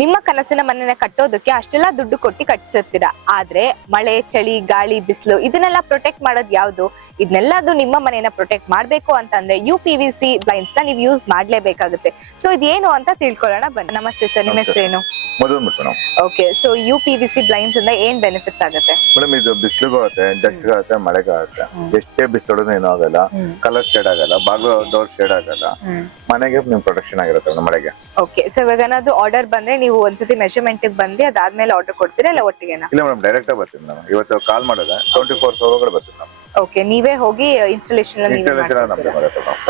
ನಿಮ್ಮ ಕನಸಿನ ಮನೆನ ಕಟ್ಟೋದಕ್ಕೆ ಅಷ್ಟೆಲ್ಲ ದುಡ್ಡು ಕೊಟ್ಟು ಕಟ್ಸಿರ್ತೀರಾ, ಆದ್ರೆ ಮಳೆ, ಚಳಿ, ಗಾಳಿ, ಬಿಸಿಲು ಇದನ್ನೆಲ್ಲ ಪ್ರೊಟೆಕ್ಟ್ ಮಾಡೋದು ಯಾವ್ದು? ಇದನ್ನೆಲ್ಲದು ನಿಮ್ಮ ಮನೆಯನ್ನ ಪ್ರೊಟೆಕ್ಟ್ ಮಾಡ್ಬೇಕು ಅಂತಂದ್ರೆ UPVC ಬ್ಲೈಂಡ್ಸ್ ನ ನೀವು ಯೂಸ್ ಮಾಡ್ಲೇಬೇಕಾಗುತ್ತೆ. ಸೊ ಇದೇನು ಅಂತ ತಿಳ್ಕೊಳ್ಳೋಣ ಬನ್ನಿ. ನಮಸ್ತೆ ಸರ್, ನಿಮ್ಮ ಹೆಸರೇನು? ಓಕೆ, ಸೊ UPVC ಬ್ಲೈಂಡ್ಸ್ ಇಂದ ಏನ್ ಬೆನಿಫಿಟ್ಸ್ ಆಗುತ್ತೆ? ಮೇಡಮ್ ಇದು ಬಿಸಿಲಿಗೂ ಆಗುತ್ತೆ, ಡಸ್ಟ್ ಆಗುತ್ತೆ, ಮಳೆಗೂ ಆಗುತ್ತೆ. ಎಷ್ಟೇ ಬಿಸಿಲು ಏನೂ ಆಗಲ್ಲ, ಕಲರ್ ಶೇಡ್ ಆಗಲ್ಲ, ಬಾಗಿಲು ಡೋರ್ ಶೇಡ್ ಆಗಲ್ಲ, ಮನೆಗೆ ನಿಮ್ ಪ್ರೊಟೆಕ್ಷನ್ ಆಗಿರುತ್ತೆ ಮಳೆಗೆ. ಓಕೆ, ಸೊ ಇವಾಗ ಏನಾದ್ರು ಆರ್ಡರ್ ಬಂದ್ರೆ ನೀವು ಒಂದ್ಸತಿ ಮೆಷರ್ಮೆಂಟ್ ಬಂದು ಅದಾದ್ಮೇಲೆ ಆರ್ಡರ್ ಕೊಡ್ತೀರಾ ಇಲ್ಲ ಒಟ್ಟಿಗೆನಾ? ಇಲ್ಲ ಮೇಡಮ್, ಡೈರೆಕ್ಟ್ ಆಗಿ ಬರ್ತೀನಿ ಮೇಡಮ್. ಇವತ್ತು ಕಾಲ್ ಮಾಡಿದ್ರೆ 24 hours ಒಳಗಡೆ ಬರ್ತೀನಿ ಮೇಡಮ್. ಓಕೆ, ನೀವೇ ಹೋಗಿ ಇನ್ಸ್ಟಾಲೇಷನ್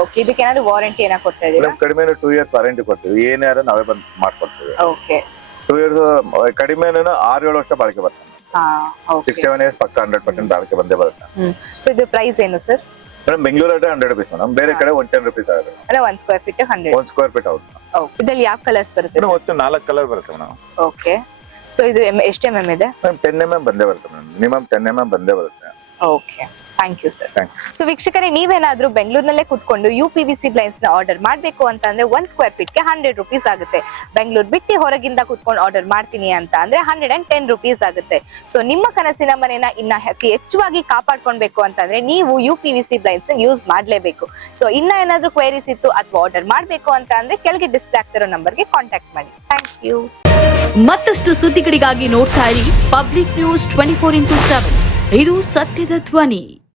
ಓಕೆ, ಇದಕ್ಕೆ ಏನಾದ್ರು ವಾರಂಟಿ ಏನಾ ಕೊಡ್ತಾ ಇದೀರಾ? ಕಡಿಮೆ 2 years ವಾರಂಟಿ ಕೊಡ್ತೀವಿ. ಏನಾದ್ರು ನಾವೇ ಬಂದು ಮಾಡ್ಕೊಡ್ತೀವಿ. ಓಕೆ, 2 years ಕಡಿಮೆ 6-7 ವರ್ಷ ಬಾಳಿಕೆ ಬರ್ತದೆ. 6-7 years ಪಕ್ಕ 100% ಬಾಳಿಕೆ ಬಂದೇ ಬರುತ್ತೆ. ಸೊ ಇದು ಪ್ರೈಸ್ ಏನು sir? Madam Bengaluru 100 rupees madam, ಬೇರೆ ಕಡೆ 110 rupees ಆಗುತ್ತೆ. ಅಂದ್ರೆ 1 square feet 100. 1 square feet ಹೌದು. ಓಕೆ, ಇದರಲ್ಲಿ ಯಾವ ಕಲರ್ಸ್ ಬರುತ್ತೆ? ಮೇಡಮ್ ಒಟ್ಟು 4 ಕಲರ್ ಬರುತ್ತೆ ಮೇಡಮ್. ಓಕೆ, ಸೊ ಇದು ಎಷ್ಟು mm ಇದೆ? ಮೇಡಮ್ 10 mm ಬಂದೇ ಬರುತ್ತೆ ಮೇಡಮ್, ಮಿನಿಮಮ್ 10 mm ಬಂದೇ ಬರುತ್ತೆ. Okay, thank you sir. So ವೀಕ್ಷಕರೇ, ನೀವೇನಾದ್ರೂ ಬೆಂಗಳೂರಿನಲ್ಲೇ ಕೂತ್ಕೊಂಡು UPVC ಬ್ಲೈಂಡ್ಸ್ ನ ಆರ್ಡರ್ ಮಾಡ್ಬೇಕು ಅಂತಂದ್ರೆ 1 square feet ಗೆ 100 rupees ಆಗುತ್ತೆ. ಬೆಂಗಳೂರು ಬಿಟ್ಟು ಹೊರಗಿಂದ ಕೂತ್ಕೊಂಡು ಆರ್ಡರ್ ಮಾಡ್ತೀನಿ ಅಂತ ಅಂದ್ರೆ 110 rupees ಆಗುತ್ತೆ. ಸೊ ನಿಮ್ಮ ಕನಸಿನ ಮನೆನ ಇನ್ನ ಹೆಚ್ಚುವಾಗಿ ಕಾಪಾಡ್ಕೊಳ್ಬೇಕು ಅಂತಂದ್ರೆ ನೀವು UPVC ಬ್ಲೈಂಡ್ಸ್ ನ ಯೂಸ್ ಮಾಡ್ಲೇಬೇಕು. ಸೊ ಇನ್ನ ಏನಾದ್ರೂ ಕ್ವೈರೀಸ್ ಇತ್ತು ಅಥವಾ ಆರ್ಡರ್ ಮಾಡ್ಬೇಕು ಅಂತ ಅಂದ್ರೆ ಕೆಳಗೆ ಡಿಸ್ಪ್ಲೇ ಆಗ್ತಿರೋ ನಂಬರ್ಗೆ ಕಾಂಟ್ಯಾಕ್ಟ್ ಮಾಡಿ. Thank you. ಮತ್ತಷ್ಟು ಸುದ್ದಿಗಳಿಗಾಗಿ ನೋಡ್ತಾ ಇರಿ ಪಬ್ಲಿಕ್ ನ್ಯೂಸ್ 24x7. ಇದು ಸತ್ಯದ ಧ್ವನಿ.